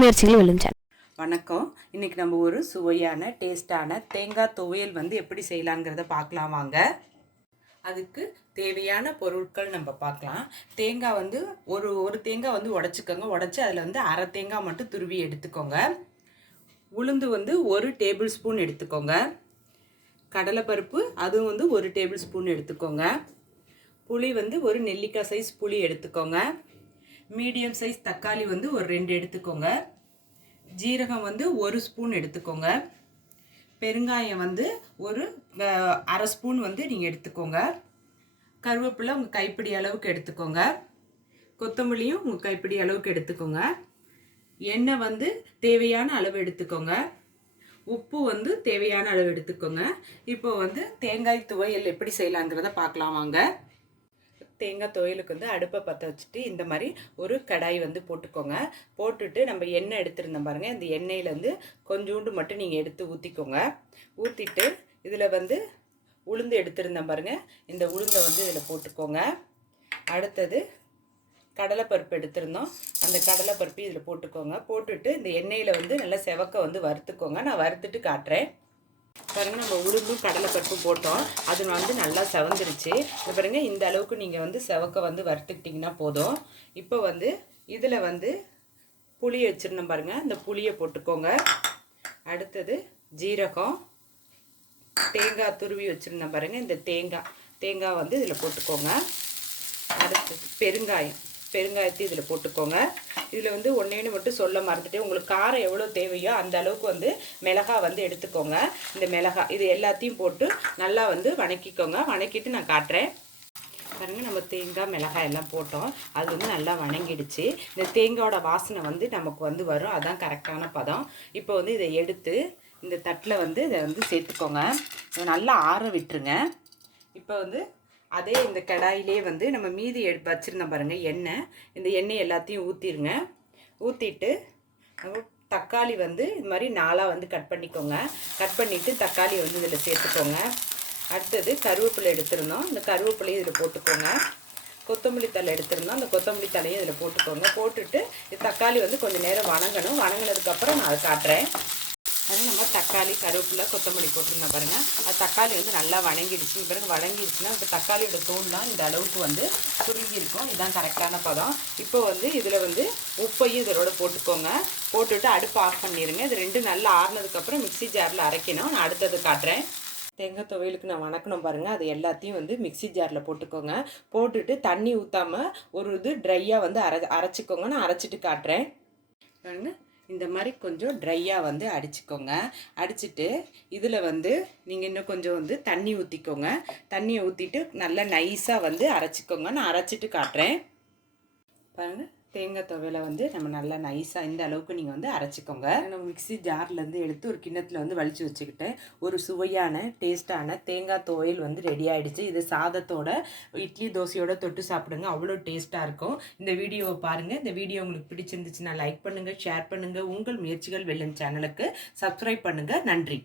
முயற்சிகள் வெல்லும் சேனல். வணக்கம். இன்றைக்கி நம்ம ஒரு சுவையான டேஸ்டான தேங்காய் துவையல் வந்து எப்படி செய்யலாங்கிறத பார்க்கலாம் வாங்க. அதுக்கு தேவையான பொருட்கள் நம்ம பார்க்கலாம். தேங்காய் வந்து ஒரு தேங்காய் வந்து உடச்சிக்கோங்க. உடச்சி அதில் வந்து அரை தேங்காய் மட்டும் துருவி எடுத்துக்கோங்க. உளுந்து வந்து 1 டேபிள் ஸ்பூன் எடுத்துக்கோங்க. கடலைப்பருப்பு அதுவும் வந்து 1 டேபிள் ஸ்பூன் எடுத்துக்கோங்க. புளி வந்து ஒரு நெல்லிக்காய் சைஸ் புளி எடுத்துக்கோங்க. மீடியம் சைஸ் தக்காளி வந்து ஒரு 2 எடுத்துக்கோங்க. ஜீரகம் வந்து 1 ஸ்பூன் எடுத்துக்கோங்க. பெருங்காயம் வந்து ஒரு அரை ஸ்பூன் வந்து நீங்கள் எடுத்துக்கோங்க. கருவேப்பிலை உங்கள் கைப்பிடி அளவுக்கு எடுத்துக்கோங்க. கொத்தமல்லியும் உங்கள் கைப்பிடி அளவுக்கு எடுத்துக்கோங்க. எண்ணெய் வந்து தேவையான அளவு எடுத்துக்கோங்க. உப்பு வந்து தேவையான அளவு எடுத்துக்கோங்க. இப்போ வந்து தேங்காய் துவையல் எப்படி செய்யலாங்கிறத பார்க்கலாம் வாங்க. தேங்காய் துவையலுக்கு வந்து அடுப்பை பற்ற வச்சுட்டு இந்த மாதிரி ஒரு கடாய் வந்து போட்டுக்கோங்க. போட்டுட்டு நம்ம எண்ணெய் எடுத்துருந்தோம் பாருங்கள். இந்த எண்ணெயில் வந்து கொஞ்சோண்டு மட்டும் நீங்கள் எடுத்து ஊற்றிக்கோங்க. ஊற்றிட்டு இதில் வந்து உளுந்து எடுத்துருந்தேன் பாருங்கள். இந்த உளுந்தை வந்து இதில் போட்டுக்கோங்க. அடுத்தது கடலைப்பருப்பு எடுத்திருந்தோம். அந்த கடலைப்பருப்பு இதில் போட்டுக்கோங்க. போட்டுட்டு இந்த எண்ணெயில் வந்து நல்லா செவக்க வந்து வறுத்துக்கோங்க. நான் வறுத்துட்டு காட்டுறேன் பாருங்கள். நம்ம உளுந்தும் கடலைப்பருப்பும் போட்டோம். அது வந்து நல்லா செவந்துருச்சு. பாருங்கள், இந்த அளவுக்கு நீங்கள் வந்து செவக்க வந்து வறுத்துக்கிட்டிங்கன்னா போதும். இப்போ வந்து இதில் வந்து புளி வச்சுருந்தோம் பாருங்கள். இந்த புளியை போட்டுக்கோங்க. அடுத்தது ஜீரகம், தேங்காய் துருவி வச்சுருந்தோம் பாருங்கள். இந்த தேங்காய் வந்து இதில் போட்டுக்கோங்க. அடுத்தது பெருங்காயத்தை இதில் போட்டுக்கோங்க. இதில் வந்து ஒன்றேன்னு மட்டும் சொல்ல மறந்துட்டு, உங்களுக்கு காரம் எவ்வளோ தேவையோ அந்த அளவுக்கு வந்து மிளகாய் வந்து எடுத்துக்கோங்க. இந்த மிளகாய் இது எல்லாத்தையும் போட்டு நல்லா வந்து வணக்கிக்கோங்க. வணக்கிட்டு நான் காட்டுறேன் பாருங்கள். நம்ம தேங்காய் மிளகாய் எல்லாம் போட்டோம். அது வந்து நல்லா வணங்கிடுச்சு. இந்த தேங்காயோட வாசனை வந்து நமக்கு வந்து வரும். அதுதான் கரெக்டான பதம். இப்போ வந்து இதை எடுத்து இந்த தட்டில் வந்து இதை வந்து சேர்த்துக்கோங்க. நல்லா ஆற விட்டுருங்க. இப்போ வந்து அதே இந்த கடாயிலே வந்து நம்ம மீதி வச்சுருந்தோம் பாருங்கள் எண்ணெய். இந்த எண்ணெய் எல்லாத்தையும் ஊற்றிடுங்க. ஊற்றிட்டு தக்காளி வந்து இது மாதிரி 4ஆக வந்து கட் பண்ணிக்கோங்க. கட் பண்ணிவிட்டு தக்காளியை வந்து இதில் சேர்த்துக்கோங்க. அடுத்தது கருவேப்பிலை எடுத்துருந்தோம். இந்த கருவேப்பிலையும் இதில் போட்டுக்கோங்க. கொத்தமல்லி தழை எடுத்துருந்தோம். அந்த கொத்தமல்லி தலையும் இதில் போட்டுக்கோங்க. போட்டுட்டு தக்காளி வந்து கொஞ்சம் நேரம் வணங்கணும். வணங்கினதுக்கப்புறம் நான் அதை காட்டுறேன். அது நம்ம தக்காளி, கருவேப்பிலை, கொத்தமல்லி போட்டுருந்தோம் பாருங்கள். அது தக்காளி வந்து நல்லா வணங்கிடுச்சு. பிறகு வணங்கிடுச்சுன்னா இப்போ தக்காளியோட தோல்லாம் இந்த அளவுக்கு வந்து சுருங்கியிருக்கும். இதுதான் கரெக்டான பதம். இப்போ வந்து இதில் வந்து உப்பையும் இதோட போட்டுக்கோங்க. போட்டுட்டு அடுப்பு ஆஃப் பண்ணிடுங்க. இது ரெண்டும் நல்லா ஆறுனதுக்கப்புறம் மிக்ஸி ஜாரில் அரைக்கணும். நான் அடுத்தது காட்டுறேன். தேங்காய் துவையலுக்கு நான் வணக்கணும் பாருங்கள். அது எல்லாத்தையும் வந்து மிக்ஸி ஜாரில் போட்டுக்கோங்க. போட்டுட்டு தண்ணி ஊற்றாமல் ஒரு இது ட்ரையாக வந்து அரைச்சிக்கோங்க. நான் அரைச்சிட்டு காட்டுறேன் பாருங்கள். இந்த மாதிரி கொஞ்சம் ட்ரையாக வந்து அடிச்சுக்கோங்க. அடிச்சுட்டு இதில் வந்து நீங்கள் இன்னும் கொஞ்சம் வந்து தண்ணி ஊற்றிக்கோங்க. தண்ணியை ஊற்றிட்டு நல்லா நைஸாக வந்து அரைச்சிக்கோங்க. நான் அரைச்சிட்டு காட்டுறேன் பாருங்கள். தேங்காய் துவையலை வந்து நம்ம நல்லா நைஸாக இந்த அளவுக்கு நீங்கள் வந்து அரைச்சிக்கோங்க. நம்ம மிக்ஸி ஜார்லேருந்து எடுத்து ஒரு கிண்ணத்தில் வந்து வலிச்சு வச்சுக்கிட்டேன். ஒரு சுவையான டேஸ்ட்டான தேங்காய் துவையல் வந்து ரெடி ஆகிடுச்சு. இது சாதத்தோட, இட்லி, தோசையோட தொட்டு சாப்பிடுங்க. அவ்வளோ டேஸ்ட்டாக இருக்கும். இந்த வீடியோவை பாருங்கள். இந்த வீடியோ உங்களுக்கு பிடிச்சிருந்துச்சுன்னா லைக் பண்ணுங்கள், ஷேர் பண்ணுங்கள். உங்கள் முயற்சிகள் வெல்லும் சேனலுக்கு சப்ஸ்கிரைப் பண்ணுங்கள். நன்றி.